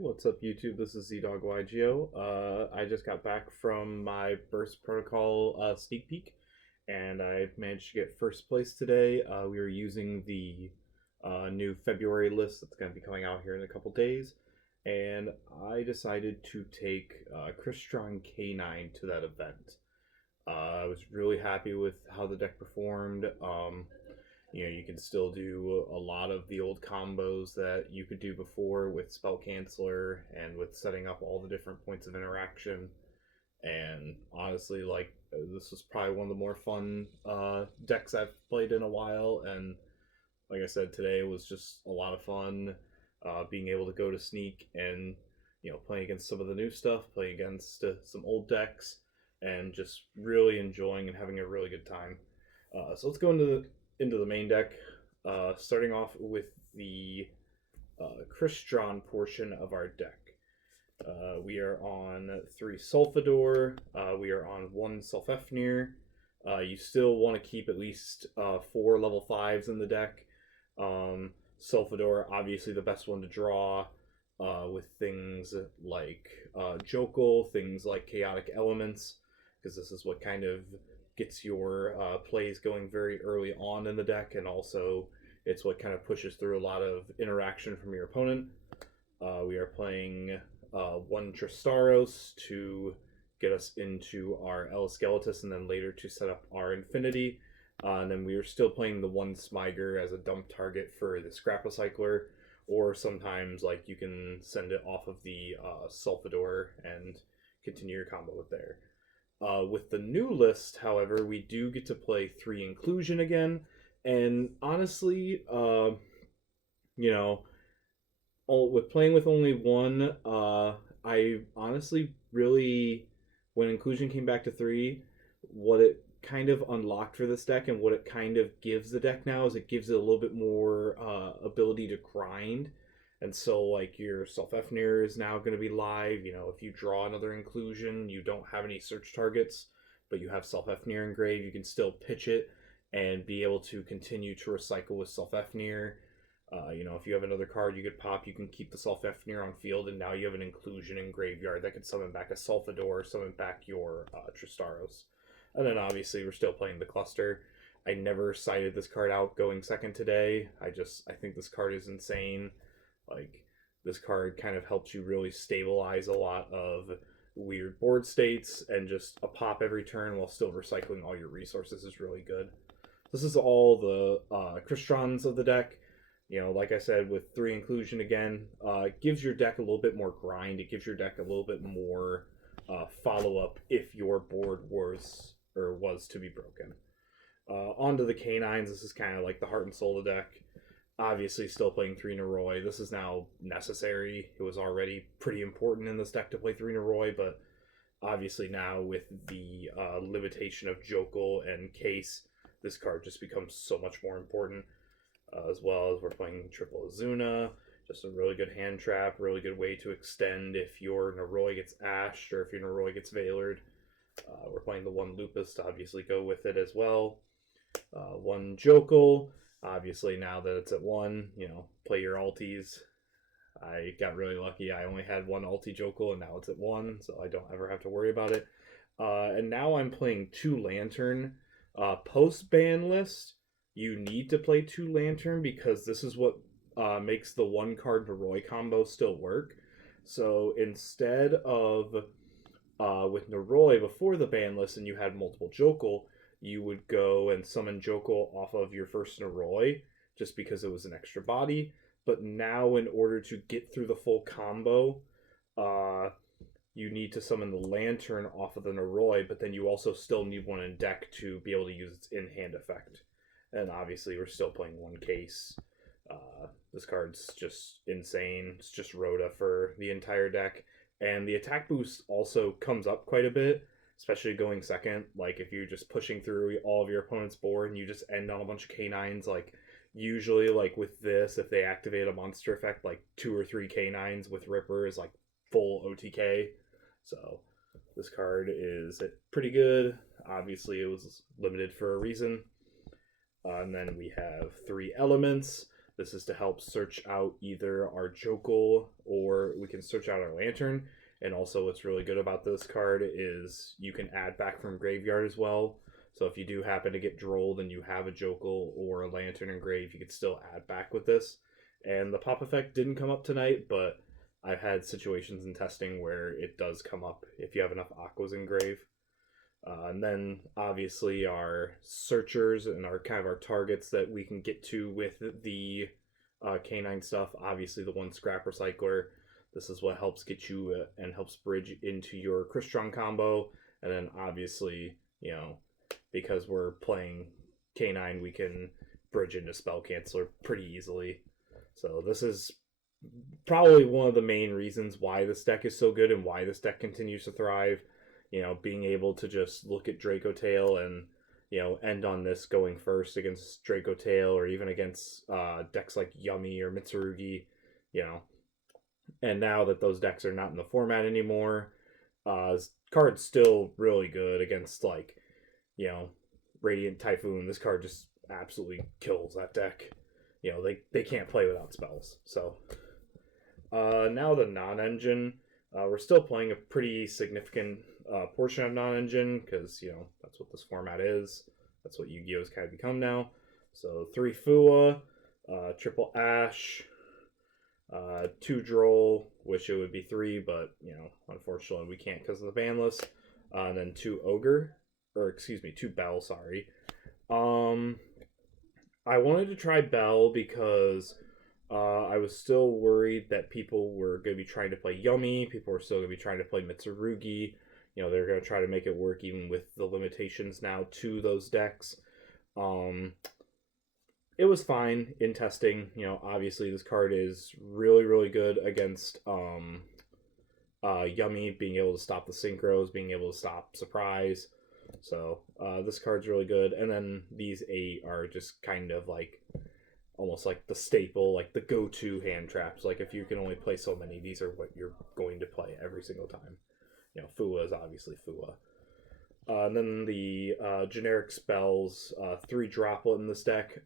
What's up, YouTube? This is ZDogYGO. I just got back from my Burst Protocol sneak peek, and I managed to get first place today. We were using the new February list that's going to be coming out here in a couple days, and I decided to take Crystron Canine to that event. I was really happy with how the deck performed. You can still do a lot of the old combos that you could do before with Spell Canceller and with setting up all the different points of interaction. And honestly, this was probably one of the more fun decks I've played in a while. And like I said, today was just a lot of fun being able to go to Sneak and playing against some of the new stuff, playing against some old decks, and just really enjoying and having a really good time. So let's go into the main deck, starting off with the Crystron portion of our deck. We are on 3 Sulfador. We are on 1 Sulfefnir. You still want to keep at least 4 level 5s in the deck. Sulfador, obviously the best one to draw with things like Jokul, things like Chaotic Elements, because this is what kind of gets your plays going very early on in the deck, and also it's what kind of pushes through a lot of interaction from your opponent. We are playing 1 Tristaros to get us into our El Skeletus, and then later to set up our Infinity. And then we are still playing the 1 Smiger as a dump target for the Scrap Recycler, or sometimes you can send it off of the Sulfador and continue your combo with there. With the new list, however, we do get to play 3 Inclusion again, and honestly, with playing with only 1, I honestly really, when Inclusion came back to 3, what it kind of unlocked for this deck and what it kind of gives the deck now is it gives it a little bit more ability to grind. And so, your Sulfefnir is now going to be live. If you draw another Inclusion, you don't have any search targets, but you have Sulfefnir in grave, you can still pitch it and be able to continue to recycle with Sulfefnir. If you have another card you could pop, you can keep the Sulfefnir on field, and now you have an Inclusion in graveyard that could summon back a Sulfador, summon back your Tristaros. And then obviously we're still playing the Cluster. I never cited this card out going second today. I think this card is insane. This card kind of helps you really stabilize a lot of weird board states, and just a pop every turn while still recycling all your resources is really good. This is all the Crystrons of the deck. Like I said, with 3 Inclusion again, it gives your deck a little bit more grind. It gives your deck a little bit more follow-up if your board was to be broken. Onto the Canines. This is kind of like the heart and soul of the deck. Obviously, still playing 3 Naroi. This is now necessary. It was already pretty important in this deck to play 3 Naroi, but obviously now with the limitation of Jokul and Case, this card just becomes so much more important. As well as we're playing triple Azuna, just a really good hand trap, really good way to extend if your Naroi gets ashed or if your Naroi gets Veilered. We're playing the 1 Lupus to obviously go with it as well. 1 Jokul. Obviously, now that it's at 1, play your alties. I got really lucky. I only had 1 alti Jokul, and now it's at 1, so I don't ever have to worry about it. And now I'm playing 2 Lantern. Post Banlist, you need to play 2 Lantern because this is what makes the 1 card Naroi combo still work. So instead of with Naroi before the Banlist and you had multiple Jokul, you would go and summon Jokul off of your first Naroi just because it was an extra body. But now, in order to get through the full combo, you need to summon the Lantern off of the Naroi, but then you also still need 1 in deck to be able to use its in-hand effect. And obviously, we're still playing 1 Case. This card's just insane. It's just Rhoda for the entire deck. And the attack boost also comes up quite a bit, especially going second. If you're just pushing through all of your opponent's board and you just end on a bunch of Canines, usually, with this, if they activate a monster effect, 2 or 3 Canines with Ripper is, full OTK. So, this card is pretty good. Obviously, it was limited for a reason. And then we have 3 Elements. This is to help search out either our Jokel or we can search out our Lantern. And also what's really good about this card is you can add back from graveyard as well. So if you do happen to get drolled and you have a Jokel or a Lantern in grave, you can still add back with this. And the pop effect didn't come up tonight, but I've had situations in testing where it does come up if you have enough Aquas in grave. And then obviously our searchers and our kind of our targets that we can get to with the Canine stuff. Obviously the one Scrap Recycler. This is what helps get you and helps bridge into your Crystron combo. And then obviously, you know, because we're playing Canine, we can bridge into Spell Canceller pretty easily. So this is probably one of the main reasons why this deck is so good and why this deck continues to thrive. You know, being able to just look at Draco Tail and, you know, end on this going first against Draco Tail or even against decks like Yummy or Mitsurugi, you know. And now that those decks are not in the format anymore, card's still really good against, like, you know, Radiant Typhoon. This card just absolutely kills that deck. You know, they can't play without spells. So, now the non-engine. We're still playing a pretty significant portion of non-engine because, you know, that's what this format is. That's what Yu-Gi-Oh's kind of become now. So 3 Fua, triple Ash, 2 Droll, wish it would be 3, but, you know, unfortunately we can't because of the ban list. And then 2 Ogre, or excuse me, 2 Bell, sorry. I wanted to try Bell because I was still worried that people were going to be trying to play Yummy. People were still going to be trying to play Mitsurugi. You know, they're going to try to make it work even with the limitations now to those decks. It was fine in testing. You know, obviously this card is really, really good against Yummy, being able to stop the synchros, being able to stop surprise. So this card's really good. And then these 8 are just kind of like almost like the staple, like the go-to hand traps. Like if you can only play so many, these are what you're going to play every single time. You know, Fua is obviously Fua. And then the generic spells, 3 Droplet in this deck.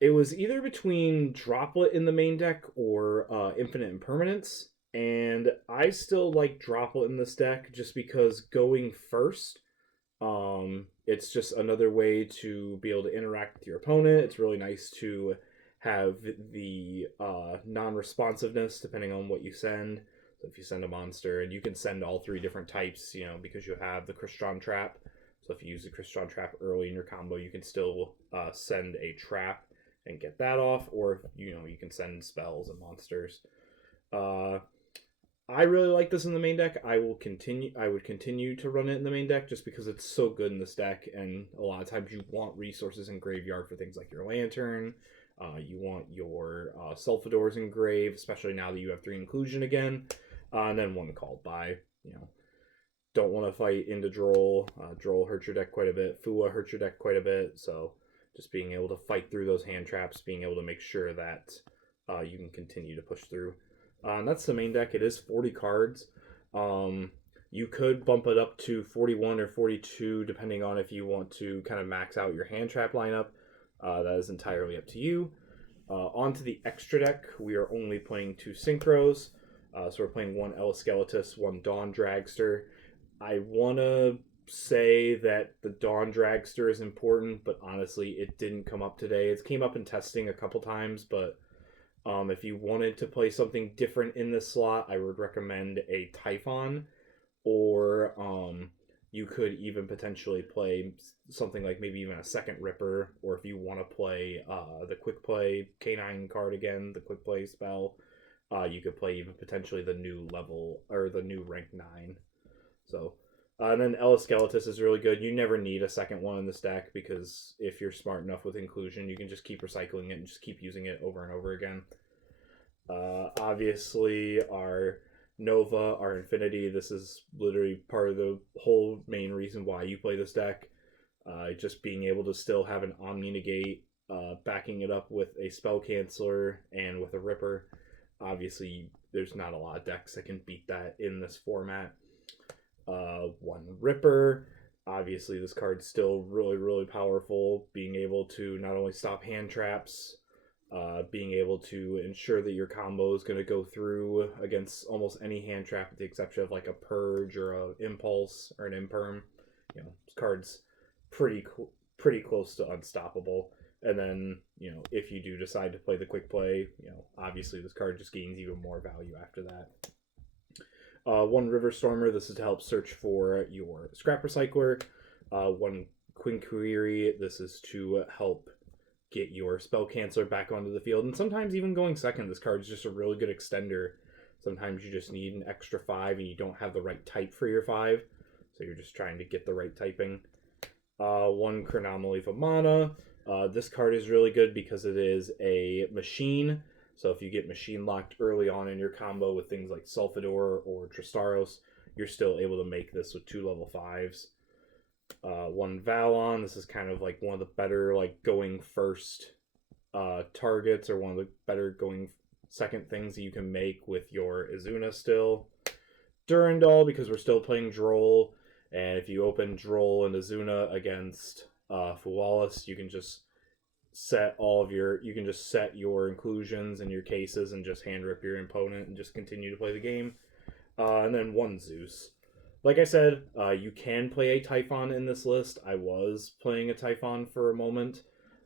It was either between Droplet in the main deck or Infinite Impermanence. And I still like Droplet in this deck just because going first, it's just another way to be able to interact with your opponent. It's really nice to have the non-responsiveness depending on what you send. So if you send a monster, and you can send all 3 different types, you know, because you have the Crystron Trap. So if you use the Crystron Trap early in your combo, you can still send a trap and get that off, or, you know, you can send spells and monsters. I really like this in the main deck. I would continue to run it in the main deck just because it's so good in this deck, and a lot of times you want resources in graveyard for things like your Lantern. You want your Sulfadors in grave, especially now that you have 3 inclusion again. And then 1 called by. You know, don't want to fight into Droll. Droll hurts your deck quite a bit. Fua hurts your deck quite a bit. So just being able to fight through those hand traps, being able to make sure that you can continue to push through. And that's the main deck. It is 40 cards. You could bump it up to 41 or 42 depending on if you want to kind of max out your hand trap lineup. That is entirely up to you. Onto the extra deck, we are only playing 2 Synchros. So we're playing 1 Eleskeletus, 1 Dawn Dragster. I want to say that the Dawn Dragster is important, but honestly, it didn't come up today. It came up in testing a couple times, but if you wanted to play something different in this slot, I would recommend a Typhon, or you could even potentially play something like maybe even a second Ripper, or if you want to play the Quick Play Canine card again, the Quick Play spell, you could play even potentially the new level, or the new rank 9. So, and then Eleskeletus is really good. You never need a second one in this deck, because if you're smart enough with inclusion, you can just keep recycling it and just keep using it over and over again. Obviously, our Nova, our Infinity, this is literally part of the whole main reason why you play this deck. Just being able to still have an Omni Negate, backing it up with a Spell Canceller and with a Ripper. Obviously, there's not a lot of decks that can beat that in this format. 1 Ripper. obviously this card's still really, really powerful, being able to not only stop hand traps, being able to ensure that your combo is going to go through against almost any hand trap with the exception of like a Purge or a Impulse or an Imperm. This card's pretty close to unstoppable. And then, if you do decide to play the quick play, obviously this card just gains even more value after that. One River Stormer, this is to help search for your Scrap Recycler. One Quinquiri, this is to help get your Spell Canceller back onto the field. And sometimes even going second, this card is just a really good extender. Sometimes you just need an extra 5 and you don't have the right type for your 5. So you're just trying to get the right typing. One Chronomaly of Mana. This card is really good because it is a machine. So if you get machine locked early on in your combo with things like Sulfador or Tristaros, you're still able to make this with 2 level 5s. One Valon. This is kind of like one of the better like going first targets, or one of the better going second things that you can make with your Izuna still. Durandal, because we're still playing Droll, and if you open Droll and Izuna against Fualis, you can just set your inclusions and your cases and just hand rip your opponent and just continue to play the game. And then one Zeus. Like I said, you can play a Typhon in this list. I was playing a Typhon for a moment.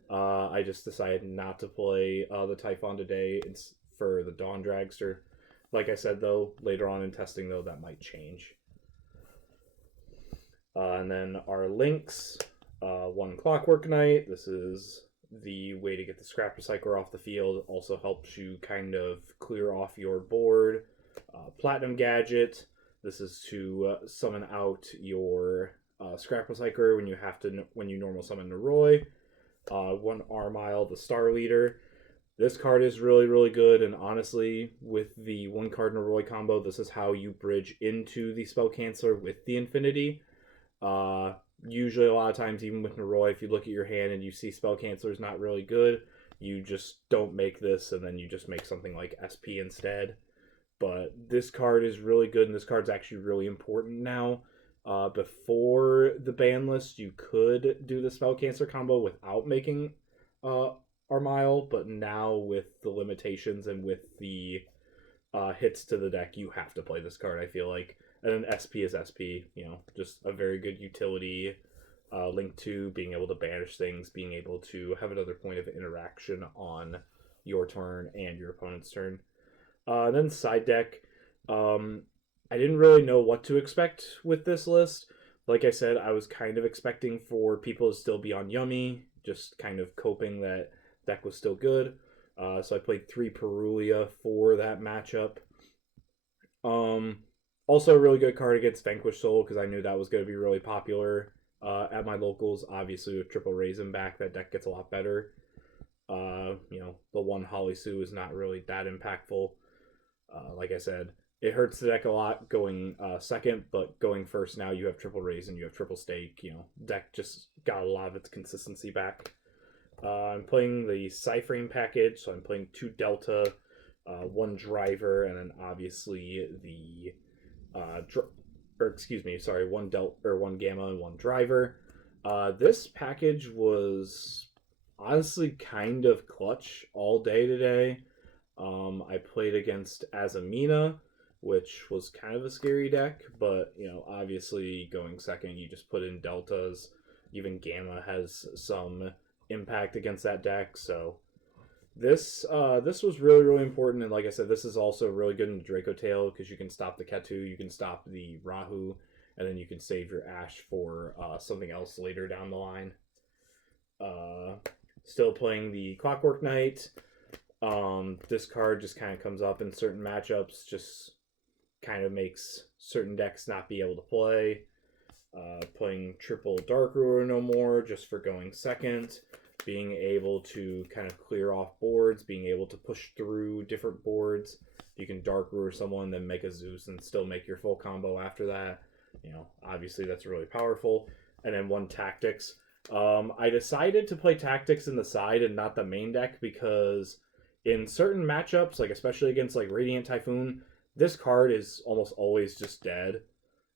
I just decided not to play the Typhon today. It's for the Dawn Dragster. Like I said, though, later on in testing, though, that might change. And then our links. One Clockwork Knight. This is the way to get the Scrap Recycler off the field. Also helps you kind of clear off your board. Platinum Gadget. This is to summon out your Scrap Recycler when you normal summon Noroi. One Armile, the Star Leader. This card is really, really good, and honestly, with the one card Noroi combo, this is how you bridge into the Spell Canceller with the Infinity. Usually, a lot of times, even with Noroi, if you look at your hand and you see Spell Canceller is not really good, you just don't make this, and then you just make something like SP instead. But this card is really good, and this card's actually really important now. Before the ban list, you could do the Spell Canceller combo without making Armile, but now with the limitations and with the hits to the deck, you have to play this card, I feel like. And then SP is SP, just a very good utility. Linked to being able to banish things, being able to have another point of interaction on your turn and your opponent's turn. Then side deck. I didn't really know what to expect with this list. Like I said, I was kind of expecting for people to still be on Yummy, just kind of coping that deck was still good. So I played 3 Perulia for that matchup. Also a really good card against Vanquish Soul, because I knew that was going to be really popular at my locals. Obviously, with Triple Raisin back, that deck gets a lot better. The one Holly Sue is not really that impactful. Like I said, it hurts the deck a lot going second, but going first now you have Triple Raisin, you have Triple Stake. Deck just got a lot of its consistency back. I'm playing the Cyframe package, so I'm playing 2 Delta, 1 Driver, and then obviously the 1 Delta or 1 Gamma and 1 Driver. This package was honestly kind of clutch all day today. I played against Azamina, which was kind of a scary deck, but obviously going second, you just put in Deltas. Even Gamma has some impact against that deck, so this was really, really important. And like I said, this is also really good in Draco Tail, because you can stop the Ketu, you can stop the Rahu, and then you can save your Ash for something else later down the line. Still playing the Clockwork Knight. This card just kind of comes up in certain matchups, just kind of makes certain decks not be able to play. Playing triple Dark Ruler no more, just for going second. Being able to kind of clear off boards, being able to push through different boards. You can Dark Ruler someone, then make a Zeus, and still make your full combo after that. Obviously that's really powerful. And then 1 Tactics. I decided to play Tactics in the side and not the main deck, because in certain matchups, like especially against like Radiant Typhoon, this card is almost always just dead.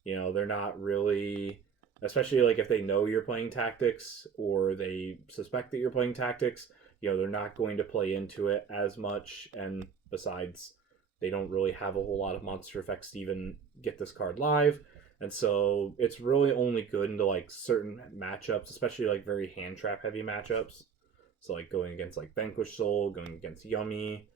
They're not really especially like if they know you're playing tactics or they suspect that you're playing tactics. They're not going to play into it as much, and besides, they don't really have a whole lot of monster effects to even get this card live. And so it's really only good into like certain matchups, especially like very hand trap heavy matchups. So like going against like Vanquish Soul, going against Yummy,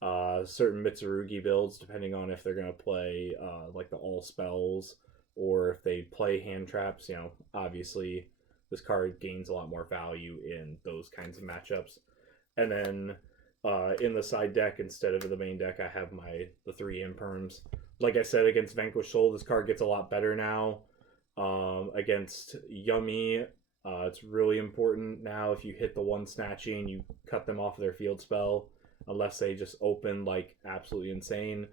certain Mitsurugi builds, depending on if they're gonna play like the all spells or if they play hand traps. Obviously this card gains a lot more value in those kinds of matchups. And then in the side deck instead of the main deck, I have the 3 imperms. Like I said, against Vanquish Soul, this card gets a lot better now. Against Yummy, it's really important now if you hit the 1 snatching, you cut them off their field spell, unless they just open like absolutely insane.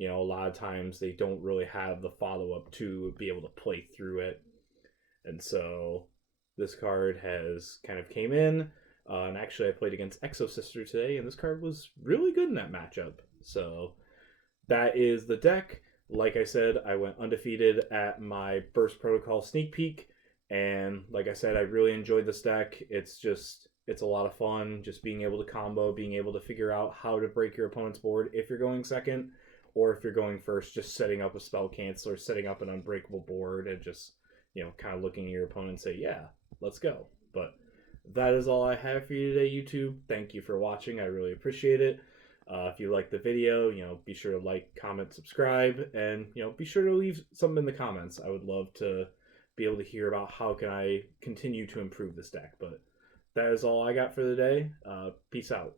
A lot of times they don't really have the follow up to be able to play through it. And so this card has kind of came in. And actually, I played against Exo Sister today, and this card was really good in that matchup. So that is the deck. Like I said, I went undefeated at my first Protocol sneak peek. And like I said, I really enjoyed this deck. It's a lot of fun just being able to combo, being able to figure out how to break your opponent's board if you're going second, or if you're going first, just setting up a spell cancel or setting up an unbreakable board and just, kind of looking at your opponent and say, yeah, let's go. But that is all I have for you today, YouTube. Thank you for watching. I really appreciate it. If you like the video, be sure to like, comment, subscribe, and, be sure to leave something in the comments. I would love to be able to hear about how can I continue to improve this deck. But that is all I got for the day. Peace out.